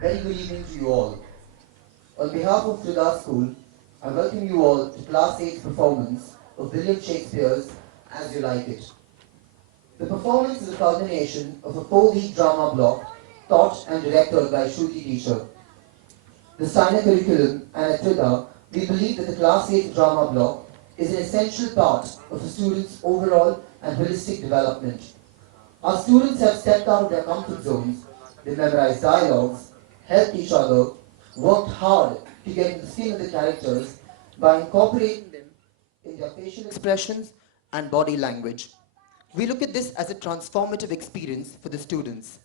Very good evening to you all. On behalf of Trida School, I welcome you all to Class 8's performance of William Shakespeare's As You Like It. The performance is a culmination of a 4-week drama block taught and directed by Shruti teacher. The Steiner curriculum and at Trida, we believe that the Class 8 drama block is an essential part of a student's overall and holistic development. Our students have stepped out of their comfort zones, they memorized dialogues, helped each other, worked hard to get into the skin of the characters by incorporating them in their facial expressions and body language. We look at this as a transformative experience for the students.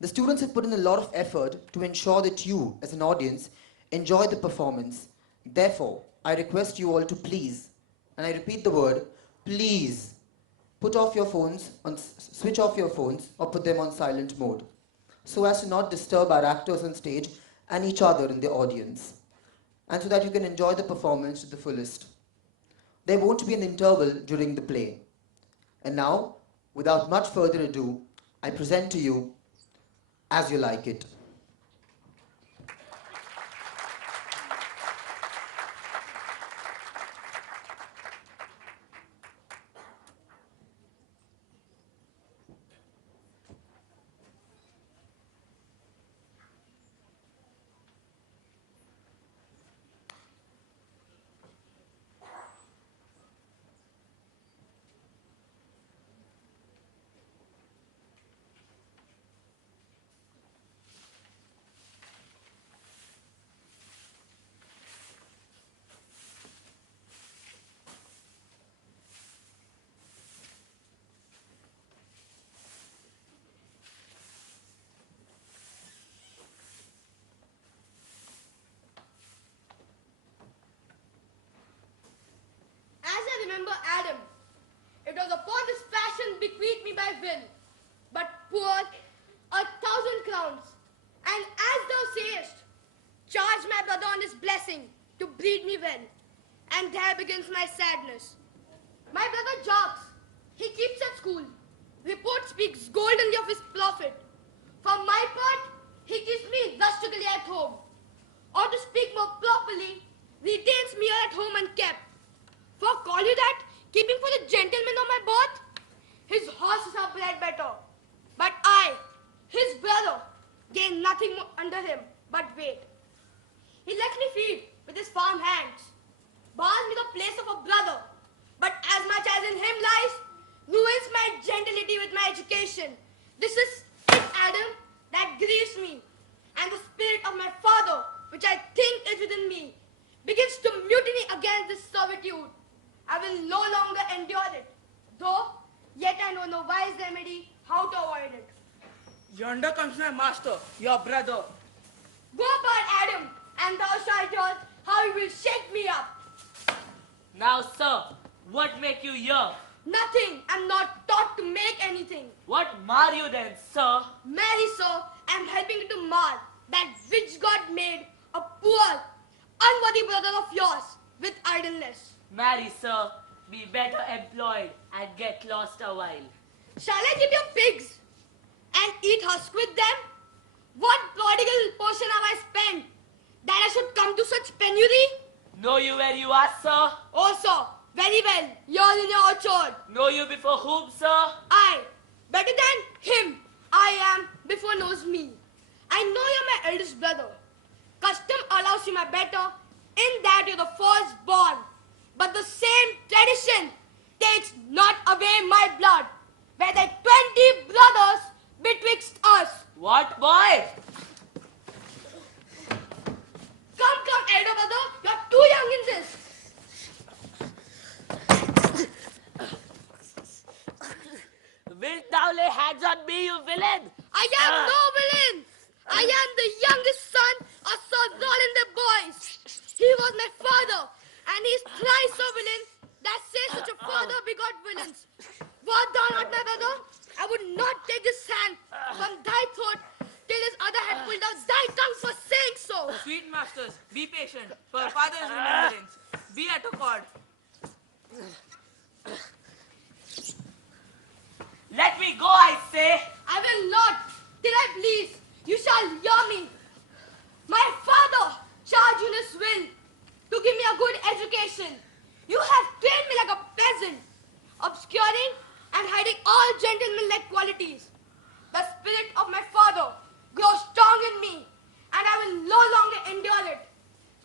The students have put in a lot of effort to ensure that you, as an audience, enjoy the performance. Therefore, I request you all to please, and I repeat the word, please, put off your phones, switch off your phones or put them on silent mode, so as to not disturb our actors on stage and each other in the audience, and so that you can enjoy the performance to the fullest. There won't be an interval during the play. And now, without much further ado, I present to you As You Like It. As I remember Adam, it was upon this fashion bequeathed me by will, but poor 1,000 crowns. And as thou sayest, charge my brother on his blessing to breed me well. And there begins my sadness. My brother jogs, he keeps at school. Report speaks goldenly of his profit. For my part, he keeps me rustically at home. Or to speak more properly, retains me here at home and kept. For call you that, keeping for the gentleman of my birth? His horses are bred better. But I, his brother, gain nothing more under him but weight. He lets me feed with his farm hands, bars me the place of a brother, but as much as in him lies, ruins my gentility with my education. This is it, Adam, that grieves me, and the spirit of my father, which I think is within me, begins to mutiny against this servitude. I will no longer endure it, though yet I know no wise remedy how to avoid it. Yonder comes my master, your brother. Go about, Adam, and thou shalt hear how he will shake me up. Now, sir, what make you here? Nothing. I'm not taught to make anything. What mar you then, sir? Marry, sir, I'm helping you to mar that which God made a poor, unworthy brother of yours with idleness. Marry, sir, be better employed and get lost a while. Shall I give you pigs and eat husk with them? What prodigal portion have I spent that I should come to such penury? Know you where you are, sir? Oh, sir, very well. You're in your orchard. Know you before whom, sir? I, better than him, I am before knows me. I know you're my eldest brother. Custom allows you my better in that you're the firstborn. But the same tradition takes not away my blood. Were there 20 brothers betwixt us? What, boy? Come, elder brother, you're too young in this. Wilt thou lay hands on me, you villain? I am no villain. I am the youngest son of Sir Roland de Boys. He was my father, and he is thrice a villain that says such a father begot villains. Wert thou not my brother, I would not take this hand from thy throat till his other had pulled out thy tongue for saying so. Sweet masters, be patient, for father's remembrance. Be at accord. Let me go, I say. I will not till I please. You shall hear me. My father charged you in his will to give me a good education. You have trained me like a peasant, obscuring and hiding all gentlemanlike qualities. The spirit of my father grows strong in me, and I will no longer endure it.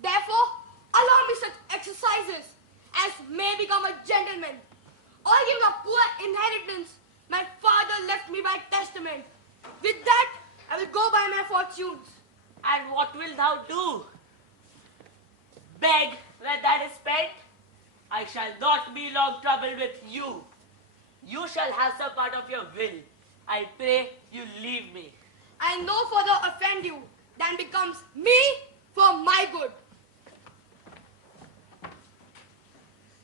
Therefore, allow me such exercises as may become a gentleman, or give a poor inheritance my father left me by testament. With that, I will go by my fortunes. And what wilt thou do? Beg when that is spent? I shall not be long troubled with you. You shall have some part of your will. I pray you leave me. I no further offend you than becomes me for my good.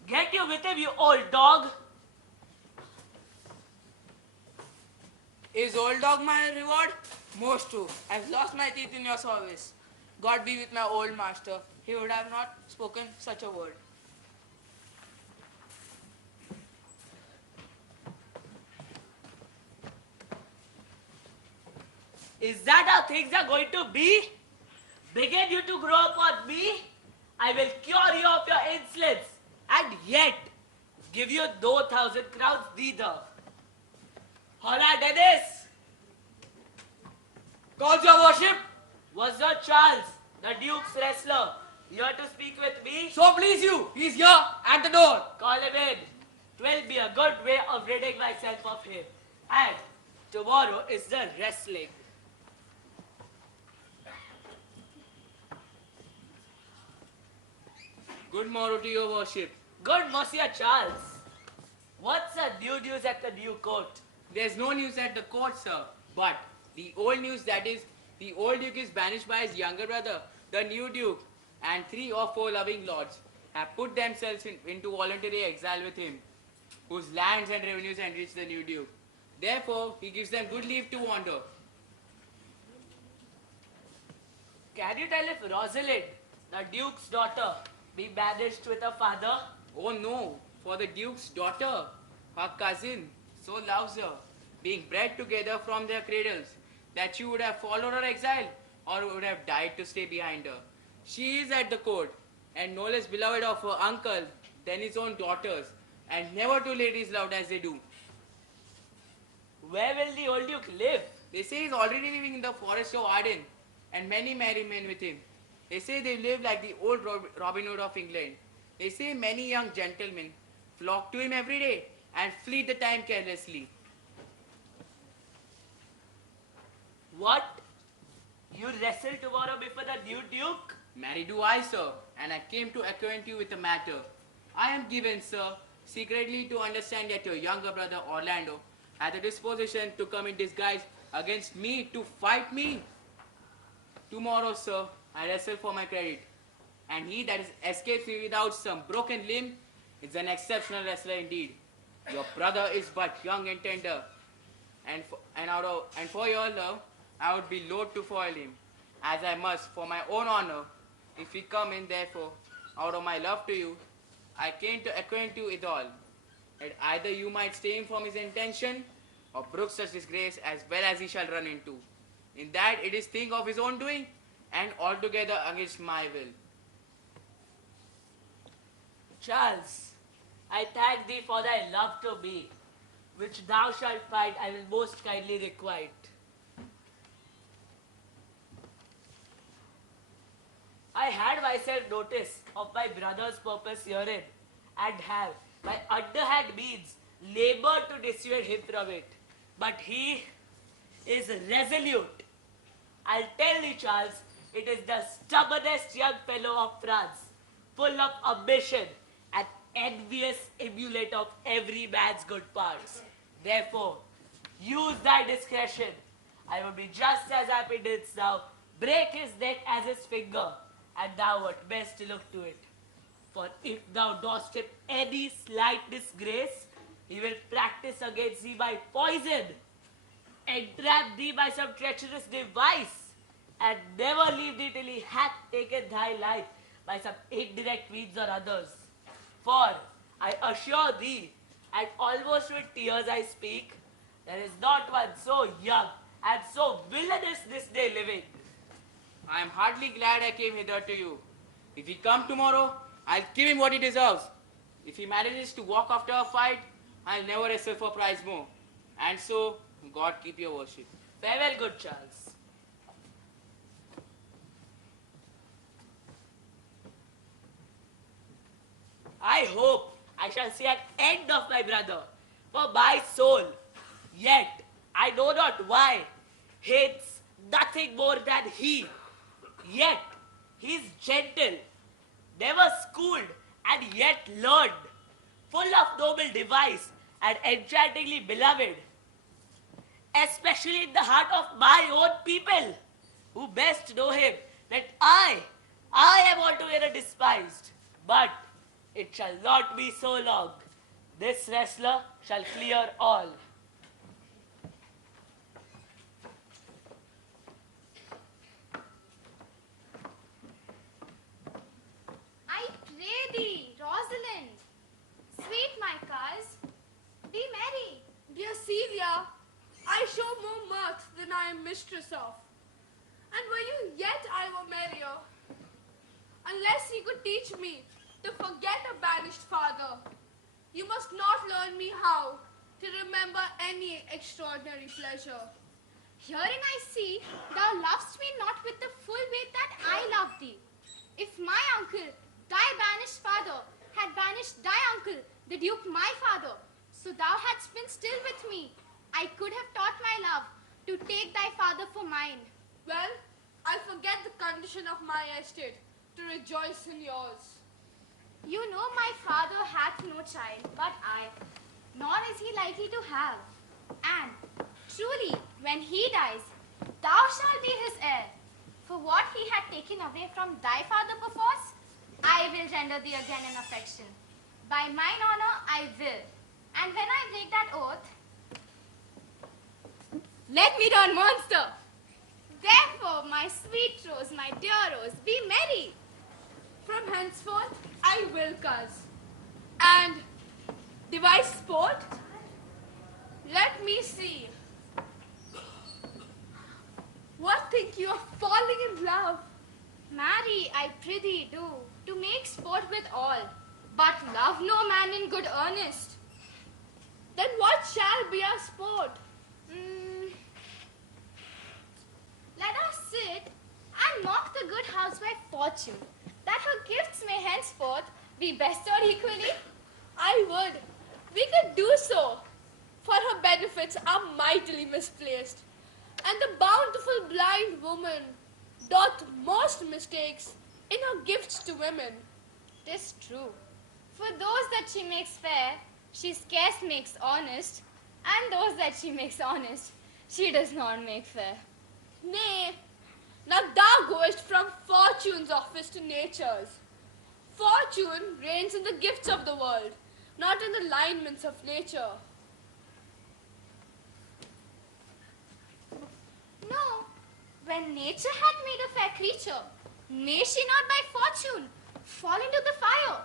Get you with him, you old dog. Is old dog my reward? Most true. I've lost my teeth in your service. God be with my old master. He would have not spoken such a word. Is that how things are going to be? Begin you to grow upon me? I will cure you of your insolence, and yet give you no 1,000 crowns neither. Hola, Dennis! Calls your worship. Was not Charles, the Duke's wrestler, here to speak with me? So please you. He's here at the door. Call him in. 'Twill be a good way of ridding myself of him. And tomorrow is the wrestling. Good morrow to your worship. Good, Monsieur Charles. What's the new news at the new court? There's no news at the court, sir. But the old news, that is, the old duke is banished by his younger brother, the new duke, and 3 or 4 loving lords have put themselves into voluntary exile with him, whose lands and revenues enrich the new duke. Therefore, he gives them good leave to wander. Can you tell if Rosalind, the Duke's daughter, be banished with her father? Oh no, for the duke's daughter, her cousin, so loves her, being bred together from their cradles, that she would have followed her exile or would have died to stay behind her. She is at the court, and no less beloved of her uncle than his own daughters, and never two ladies loved as they do. Where will the old Duke live? They say he's already living in the forest of Arden, and many merry men with him. They say they live like the old Robin Hood of England. They say many young gentlemen flock to him every day and fleet the time carelessly. What? You wrestle tomorrow before the new Duke? Marry do I, sir, and I came to acquaint you with the matter. I am given, sir, secretly to understand that your younger brother Orlando had a disposition to come in disguise against me to fight me. Tomorrow, sir, I wrestle for my credit, and he that escapes me without some broken limb is an exceptional wrestler indeed. Your brother is but young and tender, and for your love, I would be loath to foil him, as I must for my own honor. If he come in, therefore, out of my love to you, I came to acquaint you with all, that either you might stay him from his intention, or brook such disgrace as well as he shall run into. In that it is thing of his own doing, and altogether against my will. Charles, I thank thee for thy love to me, which thou shalt find I will most kindly requite. I had myself notice of my brother's purpose herein, and have, by underhand means, labored to dissuade him from it. But he is resolute. I'll tell thee, Charles, it is the stubbornest young fellow of France, full of ambition and envious emulate of every man's good parts. Therefore, use thy discretion. I would be just as happy didst thou break his neck as his finger, and thou wert best to look to it. For if thou dost him any slight disgrace, he will practice against thee by poison, entrap thee by some treacherous device, and never leave thee till he hath taken thy life by some indirect means or others. For I assure thee, and almost with tears I speak, there is not one so young and so villainous this day living. I am heartily glad I came hither to you. If he come tomorrow, I'll give him what he deserves. If he manages to walk after a fight, I'll never wrestle for prize more. And so, God keep your worship. Farewell, good Charles. I hope I shall see an end of my brother, for my soul, yet I know not why, hates nothing more than he. Yet he is gentle, never schooled, and yet learned, full of noble device, and enchantingly beloved, especially in the heart of my own people, who best know him, that I am altogether despised. But it shall not be so long. This wrestler shall clear all. I pray thee, Rosalind, sweet my coz, be merry. Dear Celia, I show more mirth than I am mistress of. And were you yet I were merrier. Unless you could teach me to forget a banished father, you must not learn me how to remember any extraordinary pleasure. Herein I see thou lovest me not with the full weight that I love thee. If my uncle, thy banished father, had banished thy uncle, the Duke my father, so thou hadst been still with me, I could have taught my love to take thy father for mine. Well, I'll forget the condition of my estate to rejoice in yours. You know my father hath no child but I, nor is he likely to have. And truly, when he dies, thou shalt be his heir. For what he had taken away from thy father perforce, I will render thee again in affection. By mine honor I will. And when I break that oath, let me turn monster. Therefore, my sweet rose, my dear rose, be merry. From henceforth, I will, coz. And devise sport? Let me see. What think you of falling in love? Marry, I prithee do, to make sport with all, but love no man in good earnest. Then what shall be our sport? Let us sit and mock the good housewife Fortune, that her gifts may henceforth be bestowed equally. I would. We could do so, for her benefits are mightily misplaced, and the bountiful blind woman doth most mistakes in her gifts to women. 'Tis true. For those that she makes fair, she scarce makes honest, and those that she makes honest, she does not make fair. Nay, now thou goest from Fortune's office to Nature's. Fortune reigns in the gifts of the world, not in the lineaments of nature. No, when nature had made a fair creature, may she not by fortune fall into the fire?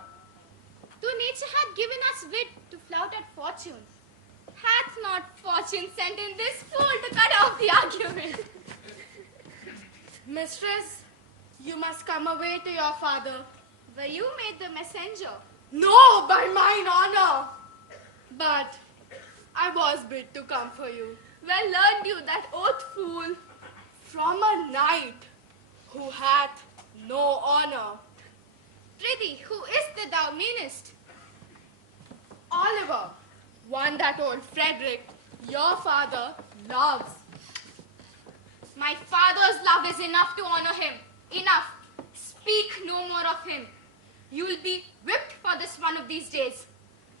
Though nature had given us wit to flout at fortune, hath not fortune sent in this fool to cut off the argument? Mistress, you must come away to your father. Were you made the messenger? No, by mine honor. But I was bid to come for you. Well learned you that oath, fool, from a knight who hath no honor. Prithee, who is that thou meanest? Oliver, one that old Frederick, your father, loves. My father's love is enough to honor him. Enough. Speak no more of him. You will be whipped for this one of these days.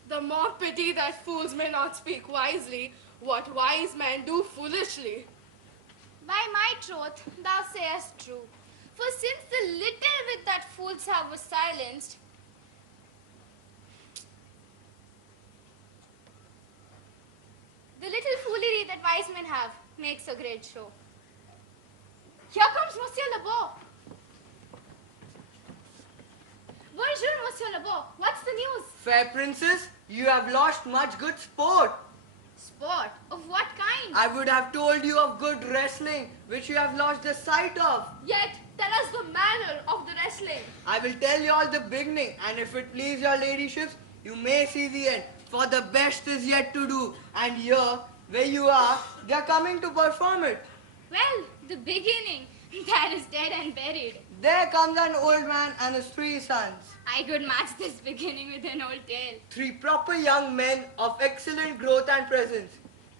The more pity that fools may not speak wisely, what wise men do foolishly. By my troth, thou sayest true. For since the little wit that fools have was silenced, the little foolery that wise men have makes a great show. Here comes Monsieur Lebeau. Bonjour, Monsieur Lebeau. What's the news? Fair princess, you have lost much good sport. Sport? Of what kind? I would have told you of good wrestling, which you have lost the sight of. Yet tell us the manner of the wrestling. I will tell you all the beginning, and if it please your ladyships, you may see the end, for the best is yet to do. And here, where you are, they are coming to perform it. Well, the beginning. That is dead and buried. There comes an old man and his 3 sons. I could match this beginning with an old tale. 3 proper young men of excellent growth and presence.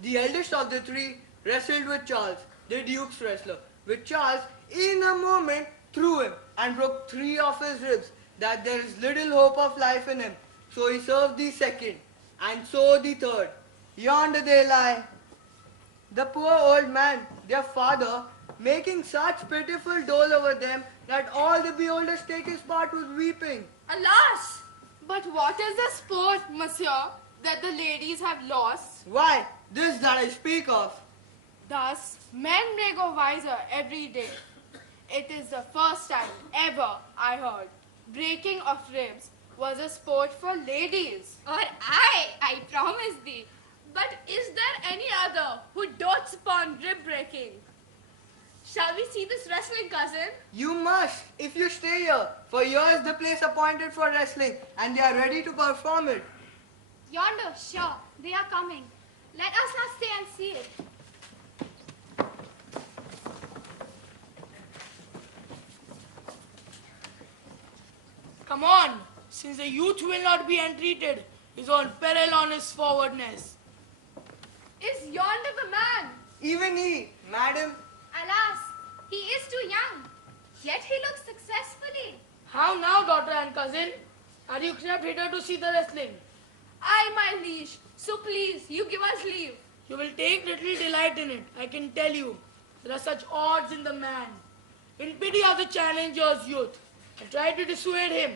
The eldest of the 3 wrestled with Charles, the Duke's wrestler, which Charles, in a moment, threw him and broke 3 of his ribs, that there is little hope of life in him. So he served the second, and so the third. Yonder they lie. The poor old man, their father, making such pitiful dole over them that all the beholders take his part with weeping. Alas! But what is the sport, monsieur, that the ladies have lost? Why, this that I speak of. Thus, men may go wiser every day. It is the first time ever I heard breaking of ribs was a sport for ladies. Or I promise thee. But is there any other who dotes upon rib breaking? Shall we see this wrestling, cousin? You must, if you stay here, for here is the place appointed for wrestling, and they are ready to perform it. Yonder, sure, they are coming. Let us now stay and see it. Come on, since the youth will not be entreated, his own peril on his forwardness. Is yonder the man? Even he, madam, Alas, he is too young. Yet he looks successfully. How now, daughter and cousin? Are you kept hither to see the wrestling? Aye, my liege. So please, you give us leave. You will take little delight in it, I can tell you. There are such odds in the man. In pity of the challenger's youth, I try to dissuade him,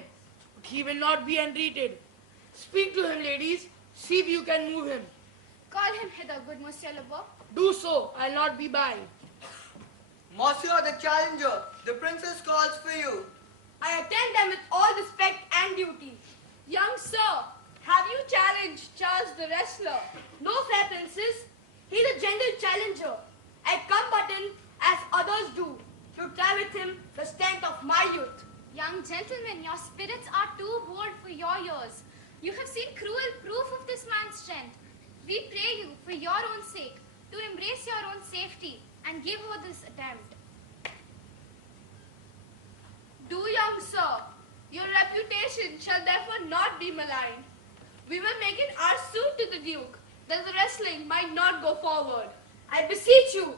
but he will not be entreated. Speak to him, ladies. See if you can move him. Call him hither, good Monsieur Lebeau. Do so, I'll not be by. Monsieur the challenger, the princess calls for you. I attend them with all respect and duty. Young sir, have you challenged Charles the wrestler? No, fair princess. He is a gentle challenger. I come but in as others do, to try with him the strength of my youth. Young gentlemen, your spirits are too bold for your years. You have seen cruel proof of this man's strength. We pray you, for your own sake, to embrace your own safety and give over this attempt. Do, young sir. Your reputation shall therefore not be maligned. We will make it our suit to the Duke, that the wrestling might not go forward. I beseech you,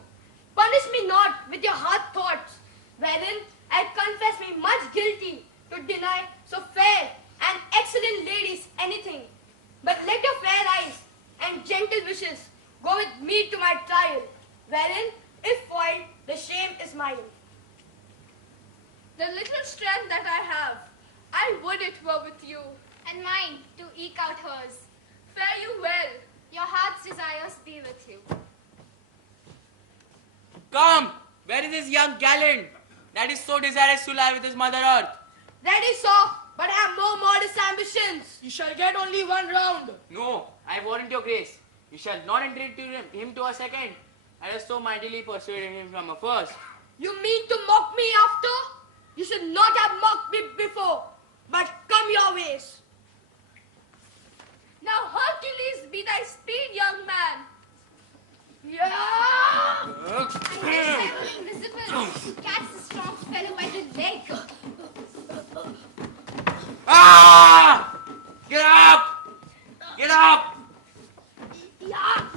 punish me not with your hard thoughts, wherein I confess me much guilty to deny so fair and excellent ladies anything. But let your fair eyes and gentle wishes go with me to my trial, wherein, if foiled, the shame is mine. The little strength that I have, I would it were with you. And mine, to eke out hers. Fare you well. Your heart's desires be with you. Come, where is this young gallant that is so desirous to lie with his mother earth? Ready, sir, but I have more modest ambitions. You shall get only one round. No, I warrant your grace. You shall not entreat him to a second. I was so mightily persuaded him from a first. You mean to mock me after? You should not have mocked me before, but come your ways. Now Hercules be thy speed, young man. Yeah! Invisible, catch the strong fellow by the leg. Ah! Get up! Get up! Yeah!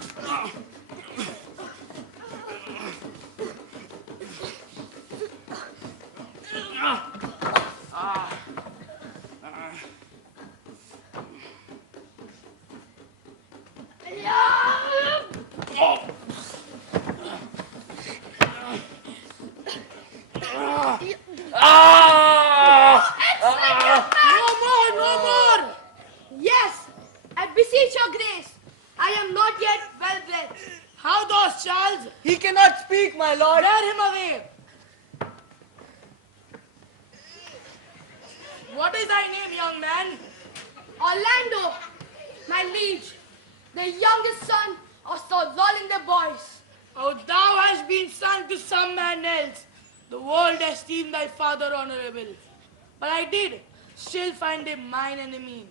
No more! Yes, I beseech your grace. I am not yet well bred. How thus, Charles? He cannot speak, my lord. Bear him away. What is thy name, young man? Orlando, my liege, the youngest son of Sir Rolling the Boys. to some man else, the world esteemed thy father honorable. But I did still find him mine enemy.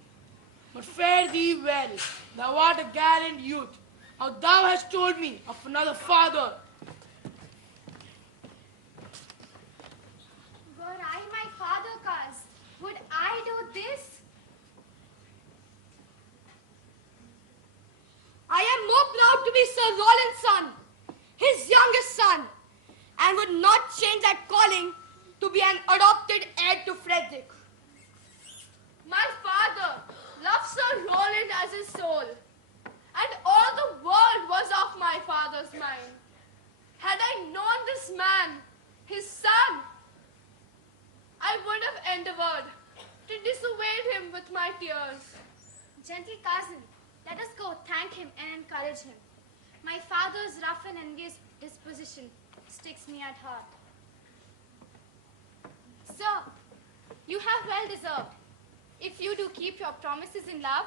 But fare thee well, thou art a gallant youth. Now thou hast told me of another father. Were I my father, cuz, would I do this? I am more proud to be Sir Roland's son, his youngest son, and would not change that calling to be an adopted heir to Frederick. My father loved Sir Roland as his soul, and all the world was of my father's mind. Had I known this man, his son, I would have endeavored to dissuade him with my tears. Gentle cousin, let us go thank him and encourage him. My father's rough and engaged disposition sticks me at heart. Sir, you have well deserved. If you do keep your promises in love,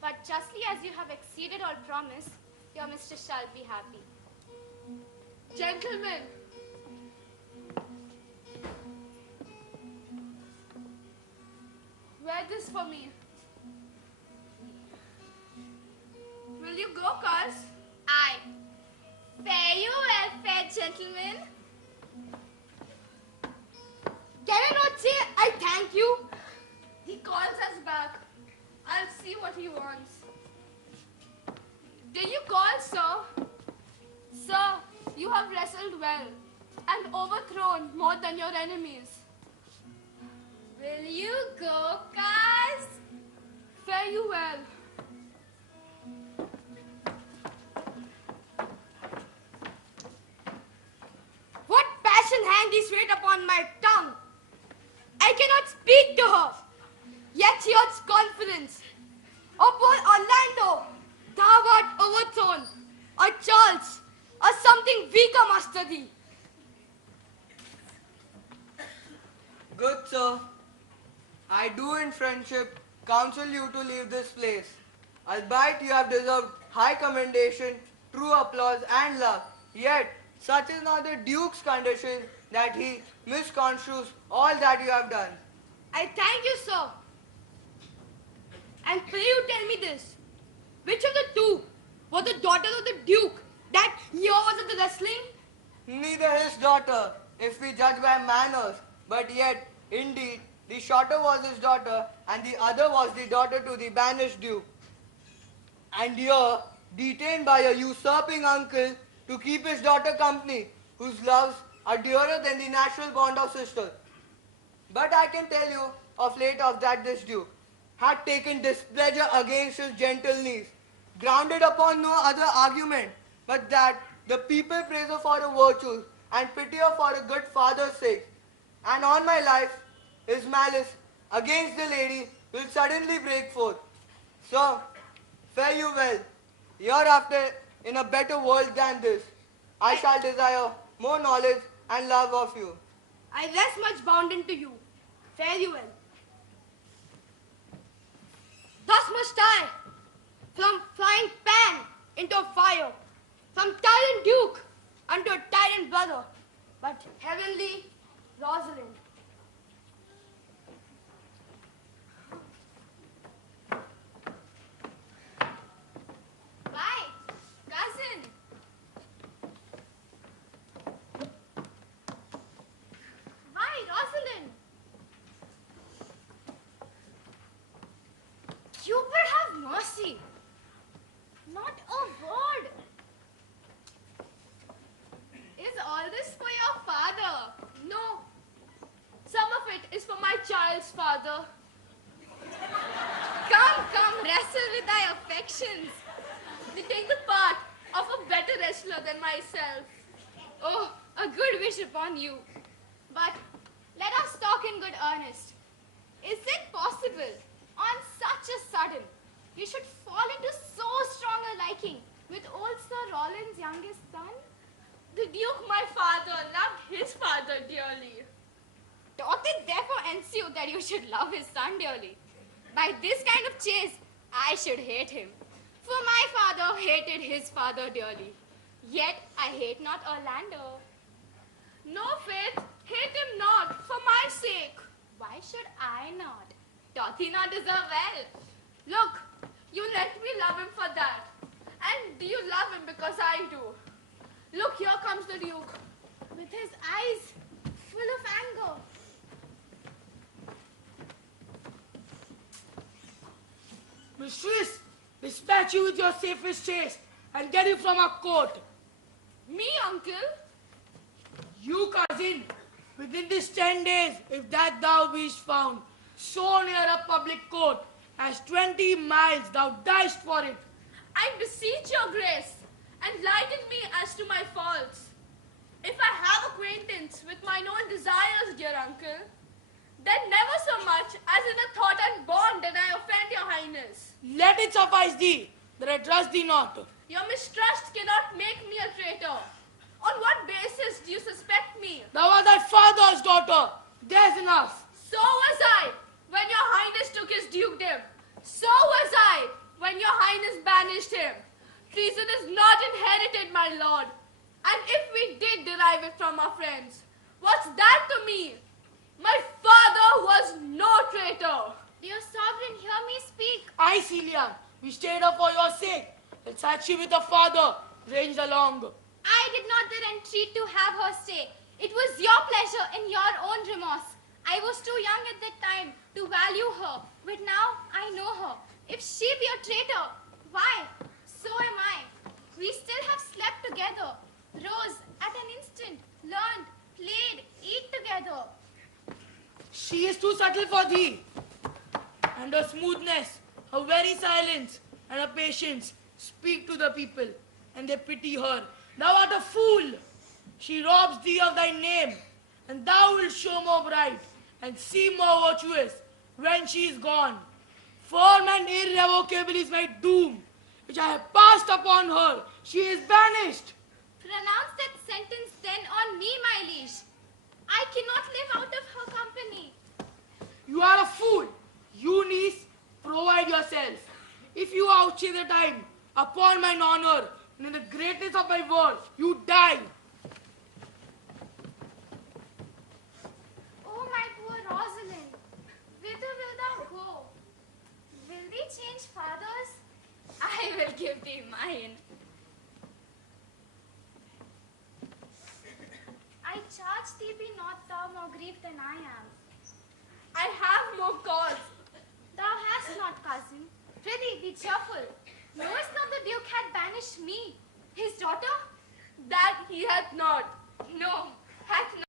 but justly as you have exceeded all promise, your mistress shall be happy. Gentlemen, wear this for me. Will you go, cuz? Aye. Fare you well, fair gentlemen. Can I not say I thank you? He calls us back. I'll see what he wants. Did you call, sir? Sir, you have wrestled well and overthrown more than your enemies. Will you go, cuz? Fare you well. What passion hanged his weight upon my tongue? I cannot speak to her, yet she holds confidence. O poor Orlando, thou art overthrown, or Charles, or something weaker master thee. Good sir, I do in friendship counsel you to leave this place. Albeit you have deserved high commendation, true applause and love, yet such is not the Duke's condition that he misconstrues all that you have done. I thank you, sir. And pray you tell me this. Which of the two was the daughter of the Duke that here was at the wrestling? Neither his daughter, if we judge by manners, but yet, indeed, the shorter was his daughter, and the other was the daughter to the banished Duke. And here, detained by a usurping uncle to keep his daughter company, whose loves are dearer than the natural bond of sister. But I can tell you of late of that this Duke had taken displeasure against his gentle niece, grounded upon no other argument but that the people praise her for her virtues and pity her for a good father's sake. And on my life, his malice against the lady will suddenly break forth. So, fare you well. Hereafter, in a better world than this, I shall desire more knowledge and love of you. I rest much bounden to you. Fare you well. Thus must I, from frying pan into a fire, from tyrant duke unto a tyrant brother, but heavenly Rosalind. Why, cousin? Why, Rosalind? Cupid have mercy. Not a word. Is all this for your father? No, some of it is for my child's father. Come, wrestle with thy affections. They take the part of a better wrestler than myself. Oh, a good wish upon you. But let us talk in good earnest. Is it possible, on such a sudden, you should fall into so strong a liking with old Sir Roland's youngest son? The Duke, my father, loved his father dearly. Doth it therefore ensue that you should love his son dearly? By this kind of chase, I should hate him. For my father hated his father dearly. Yet I hate not Orlando. No, Faith, hate him not, for my sake. Why should I not? Doth he not deserve well? Look, you let me love him for that. And do you love him because I do? Look, here comes the Duke. With his eyes full of anger. Mistress, dispatch you with your safest chase and get you from our court. Me, uncle? You, cousin, within these 10 days, if that thou beest found, so near a public court, as 20 miles thou diest for it. I beseech your grace, enlighten me as to my faults. If I have acquaintance with mine own desires, dear uncle, then never so much as in a thought and bond did I offend your highness. Let it suffice thee, that I trust thee not. Your mistrust cannot make me a traitor. On what basis do you suspect me? Thou art thy father's daughter. There's enough. So was I when your highness took his dukedom. So was I when your highness banished him. Treason is not inherited, my lord. And if we did derive it from our friends, what's that to me? My father was no traitor. Dear sovereign, hear me speak. I, Celia, we stayed up for your sake. And sat she with her father, ranged along. I did not then entreat to have her stay. It was your pleasure and your own remorse. I was too young at that time to value her, but now I know her. If she be a traitor, why? So am I. We still have slept together, rose at an instant, learned, played, eat together. She is too subtle for thee. And her smoothness, her very silence, and her patience speak to the people, and they pity her. Thou art a fool. She robs thee of thy name, and thou wilt show more bright and seem more virtuous when she is gone. Firm and irrevocable is my doom, which I have passed upon her. She is banished. Pronounce that sentence then on me, my liege. I cannot live out of her company. You are a fool. You, niece, provide yourself. If you outstay the time, upon mine honor, and in the greatness of my word, you die. Oh, my poor Rosalind, whither wilt thou go? Will thee change fathers? I will give thee mine. I charge thee be not thou more grieved than I am. I have more cause. Thou hast not, cousin. Prithee, be cheerful. Knowest not the Duke had banished me, his daughter? That he hath not. No, hath not.